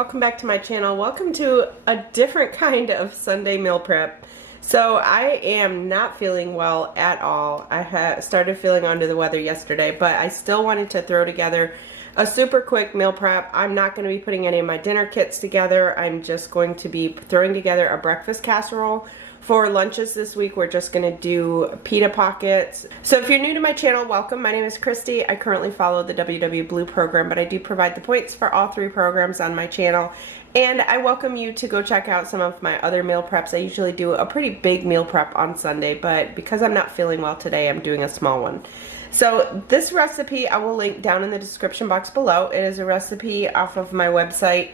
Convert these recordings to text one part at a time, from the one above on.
welcome back to my channel. Welcome to a different kind of Sunday meal prep. So I am not feeling well at all. I started feeling under the weather yesterday, but I still wanted to throw together a super quick meal prep. I'm not going to be putting any of my dinner kits together. I'm just going to be throwing together a breakfast casserole. For lunches this week, we're just going to do pita pockets. So if you're new to my channel, welcome. My name is Kristi. I currently follow the MyWW Blue program, but I do provide the points for all three programs on my channel. And I welcome you to go check out some of my other meal preps. I usually do a pretty big meal prep on Sunday, but because I'm not feeling well today, I'm doing a small one. So this recipe I will link down in the description box below. It is a recipe off of my website.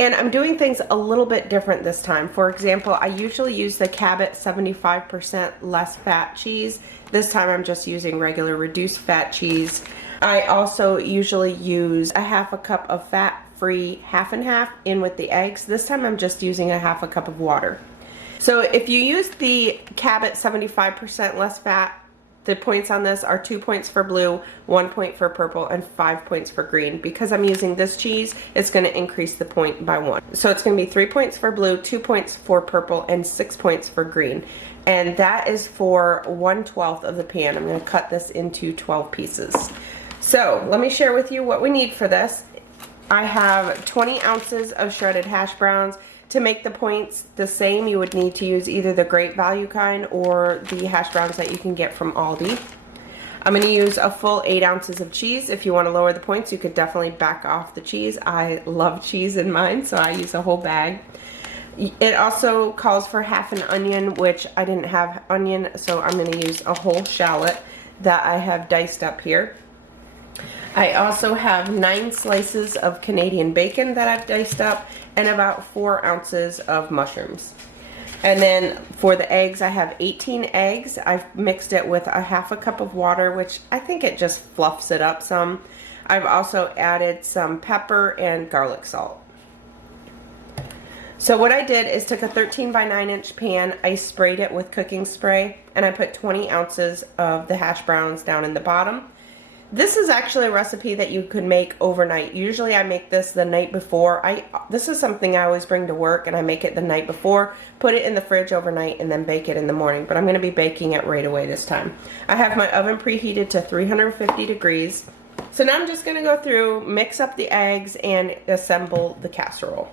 And I'm doing things a little bit different this time. For example, I usually use the Cabot 75% less fat cheese. This time I'm just using regular reduced fat cheese. I also usually use a half a cup of fat-free half and half in with the eggs. This time I'm just using a half a cup of water. So if you use the Cabot 75% less fat, the points on this are 2 points for blue, 1 point for purple, and 5 points for green. Because I'm using this cheese, it's going to increase the point by 1. So it's going to be 3 points for blue, 2 points for purple, and 6 points for green. And that is for 1/12 of the pan. I'm going to cut this into 12 pieces. So let me share with you what we need for this. I have 20 ounces of shredded hash browns. To make the points the same, you would need to use either the great value kind or the hash browns that you can get from Aldi. I'm going to use a full 8 ounces of cheese. If you want to lower the points, you could definitely back off the cheese. I love cheese in mine, so I use a whole bag. It also calls for half an onion, which I didn't have onion, so I'm going to use a whole shallot that I have diced up here. I also have 9 slices of Canadian bacon that I've diced up and about 4 ounces of mushrooms. And then for the eggs, I have 18 eggs. I've mixed it with a half a cup of water, which I think it just fluffs it up some. I've also added some pepper and garlic salt. So what I did is took a 13 by 9 inch pan, I sprayed it with cooking spray, and I put 20 ounces of the hash browns down in the bottom. This is actually a recipe that you could make overnight. Usually I make this the night before. This is something I always bring to work, and I make it the night before, put it in the fridge overnight, and then bake it in the morning. But I'm going to be baking it right away this time. I have my oven preheated to 350 degrees. So now I'm just going to go through, mix up the eggs, and assemble the casserole.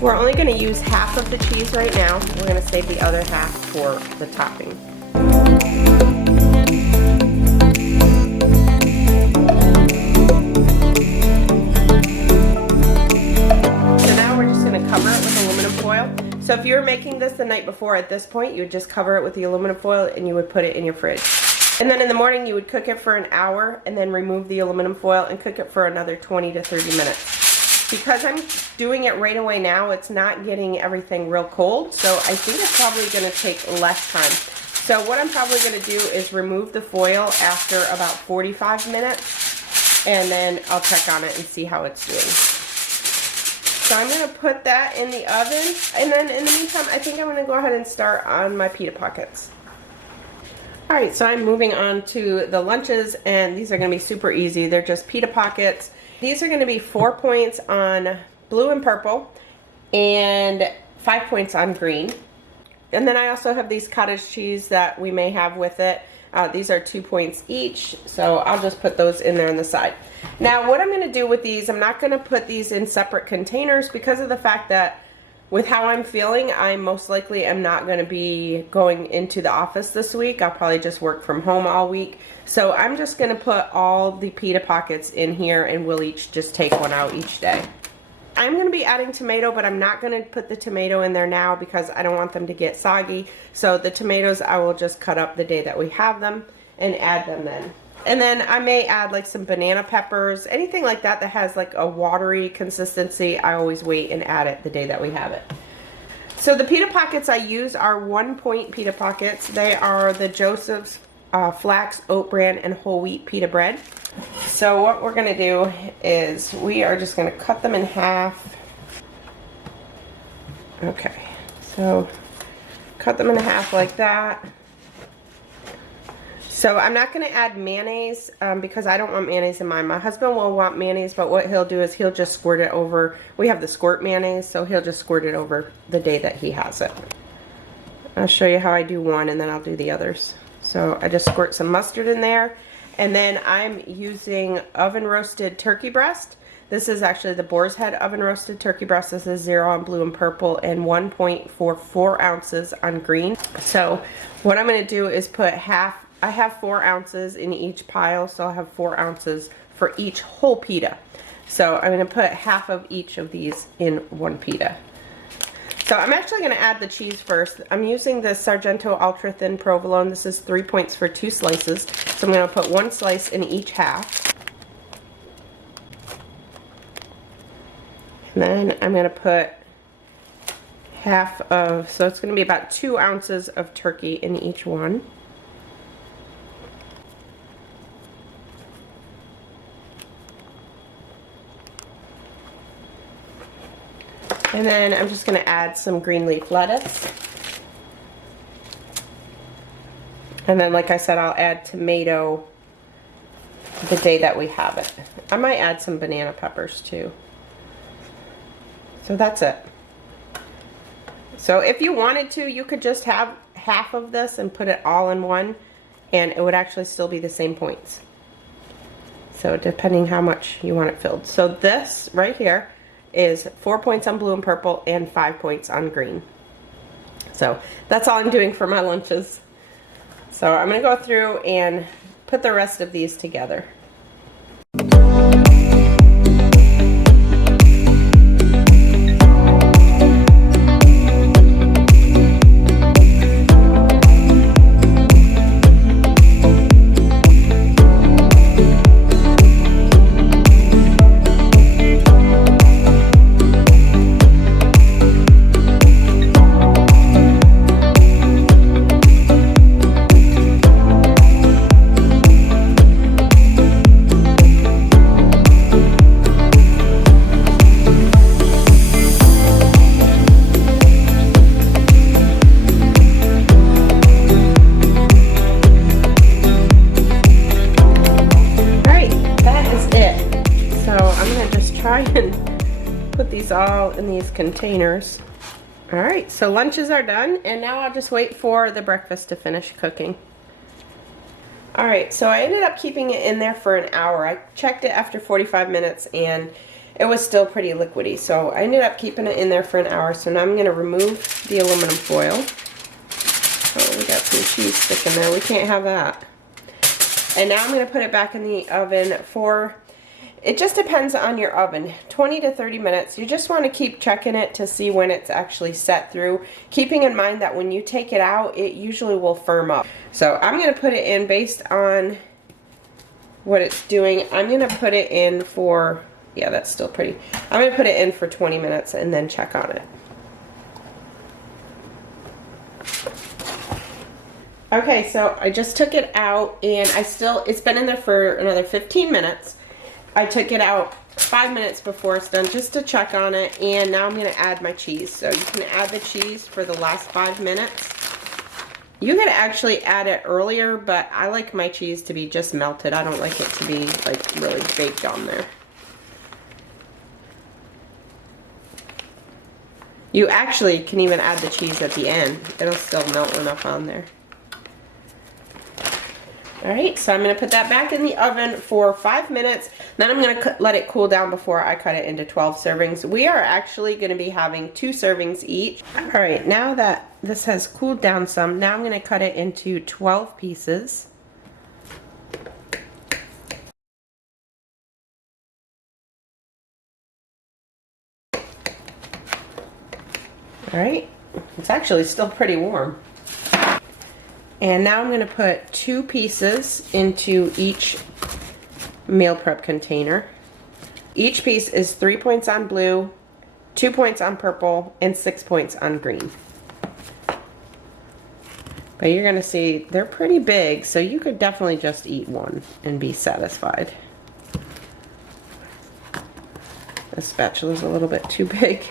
We're only going to use half of the cheese right now. We're going to save the other half for the topping. So now we're just going to cover it with aluminum foil. So if you were making this the night before, at this point you would just cover it with the aluminum foil and you would put it in your fridge. And then in the morning you would cook it for an hour and then remove the aluminum foil and cook it for another 20 to 30 minutes. Because I'm doing it right away now, it's not getting everything real cold, so I think it's probably going to take less time. So what I'm probably going to do is remove the foil after about 45 minutes, and then I'll check on it and see how it's doing. So I'm going to put that in the oven, and then in the meantime, I think I'm going to go ahead and start on my pita pockets. Alright, so I'm moving on to the lunches, and these are going to be super easy. They're just pita pockets. These are going to be 4 points on blue and purple and 5 points on green. And then I also have these cottage cheese that we may have with it. These are 2 points each, so I'll just put those in there on the side. Now what I'm going to do with these, I'm not going to put these in separate containers because of the fact that with how I'm feeling, I most likely am not going to be going into the office this week. I'll probably just work from home all week. So I'm just going to put all the pita pockets in here, and we'll each just take one out each day. I'm going to be adding tomato, but I'm not going to put the tomato in there now because I don't want them to get soggy. So the tomatoes I will just cut up the day that we have them and add them then. And then I may add like some banana peppers, anything like that that has like a watery consistency. I always wait and add it the day that we have it. So the pita pockets I use are 1 point pita pockets. They are the Joseph's flax, oat bran, and whole wheat pita bread. So what we're going to do is we are just going to cut them in half. Okay, so cut them in half like that. So I'm not going to add mayonnaise because I don't want mayonnaise in mine. My husband will want mayonnaise, but what he'll do is he'll just squirt it over. We have the squirt mayonnaise, so he'll just squirt it over the day that he has it. I'll show you how I do one and then I'll do the others. So I just squirt some mustard in there, and then I'm using oven roasted turkey breast. This is actually the Boar's Head oven roasted turkey breast. This is 0 on blue and purple and 1.44 ounces on green. So what I'm going to do is put I have 4 ounces in each pile, so I'll have 4 ounces for each whole pita. So I'm going to put half of each of these in one pita. So I'm actually going to add the cheese first. I'm using the Sargento Ultra Thin Provolone. This is 3 points for 2 slices. So I'm going to put 1 slice in each half. And then I'm going to put half of, so it's going to be about 2 ounces of turkey in each one. And then I'm just going to add some green leaf lettuce. And then, like I said, I'll add tomato the day that we have it. I might add some banana peppers too. So that's it. So if you wanted to, you could just have half of this and put it all in one, and it would actually still be the same points. So depending how much you want it filled. So this right here is 4 points on blue and purple and 5 points on green. So that's all I'm doing for my lunches. So I'm going to go through and put the rest of these together. All in these containers. Alright, so lunches are done, and now I'll just wait for the breakfast to finish cooking. Alright, so I ended up keeping it in there for an hour. I checked it after 45 minutes and it was still pretty liquidy, so I ended up keeping it in there for an hour. So now I'm going to remove the aluminum foil. Oh, we got some cheese sticking there. We can't have that. And now I'm going to put it back in the oven for, it just depends on your oven, 20 to 30 minutes. You just want to keep checking it to see when it's actually set through, keeping in mind that when you take it out, it usually will firm up. So I'm going to put it in based on what it's doing. I'm going to put it in for, yeah, that's still pretty. I'm going to put it in for 20 minutes and then check on it. Okay, so I just took it out, and it's been in there for another 15 minutes. I took it out 5 minutes before it's done just to check on it, and now I'm going to add my cheese. So you can add the cheese for the last 5 minutes. You could actually add it earlier, but I like my cheese to be just melted. I don't like it to be like really baked on there. You actually can even add the cheese at the end. It'll still melt enough on there. Alright, so I'm going to put that back in the oven for 5 minutes. Then I'm going to let it cool down before I cut it into 12 servings. We are actually going to be having 2 servings each. Alright, now that this has cooled down some, now I'm going to cut it into 12 pieces. Alright, it's actually still pretty warm. And now I'm going to put 2 pieces into each meal prep container. Each piece is 3 points on blue, 2 points on purple, and 6 points on green. But you're going to see they're pretty big, so you could definitely just eat one and be satisfied. This spatula is a little bit too big.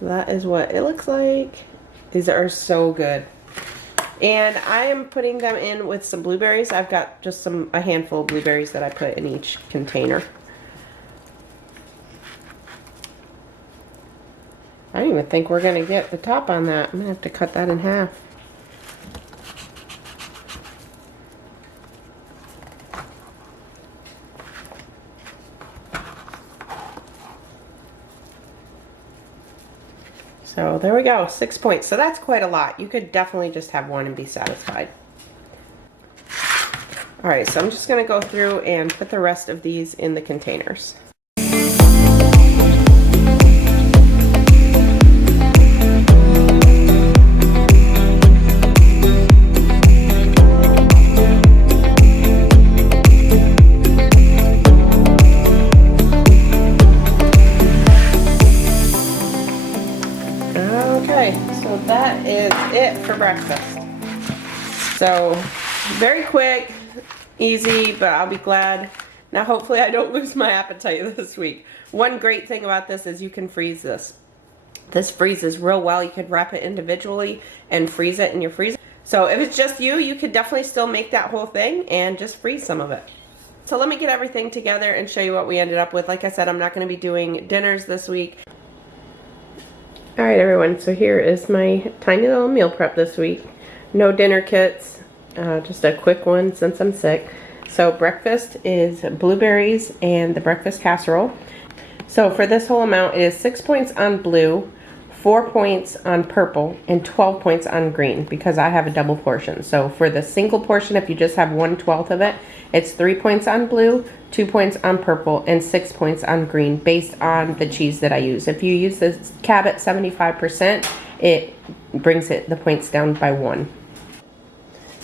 So that is what it looks like. These are so good. And I am putting them in with some blueberries. I've got just a handful of blueberries that I put in each container. I don't even think we're going to get the top on that. I'm going to have to cut that in half. So there we go, 6 points. So that's quite a lot. You could definitely just have one and be satisfied. All right, so I'm just gonna go through and put the rest of these in the containers. Okay, so that is it for breakfast. So very quick, easy, but I'll be glad. Now hopefully I don't lose my appetite this week. One great thing about this is you can freeze this. This freezes real well. You could wrap it individually and freeze it in your freezer. So if it's just you, you could definitely still make that whole thing and just freeze some of it. So let me get everything together and show you what we ended up with. Like I said, I'm not going to be doing dinners this week. Alright everyone, so here is my tiny little meal prep this week. No dinner kits, just a quick one since I'm sick. So breakfast is blueberries and the breakfast casserole. So for this whole amount, it is 6 points on blue, 4 points on purple, and 12 points on green because I have a double portion. So for the single portion, if you just have 1/12 of it, it's 3 points on blue, 2 points on purple, and 6 points on green based on the cheese that I use. If you use the Cabot 75%, it brings the points down by 1.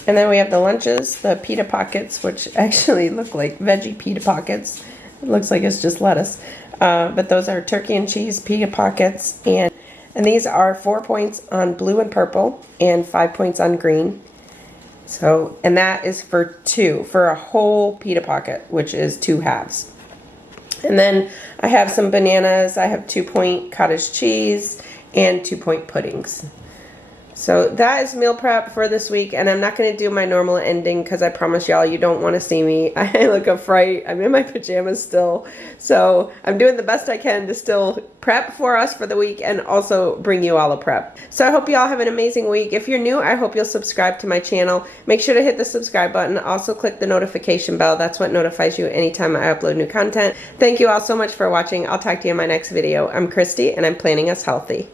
And then we have the lunches, the pita pockets, which actually look like veggie pita pockets. It looks like it's just lettuce. But those are turkey and cheese pita pockets. And these are 4 points on blue and purple and 5 points on green. So, and that is for a whole pita pocket, which is 2 halves. And then I have some bananas. I have 2-point cottage cheese and 2-point puddings. So that is meal prep for this week, and I'm not going to do my normal ending because I promise y'all you don't want to see me. I look a fright. I'm in my pajamas still. So I'm doing the best I can to still prep for us for the week and also bring you all a prep. So I hope you all have an amazing week. If you're new, I hope you'll subscribe to my channel. Make sure to hit the subscribe button. Also click the notification bell. That's what notifies you anytime I upload new content. Thank you all so much for watching. I'll talk to you in my next video. I'm Kristi, and I'm planning us healthy.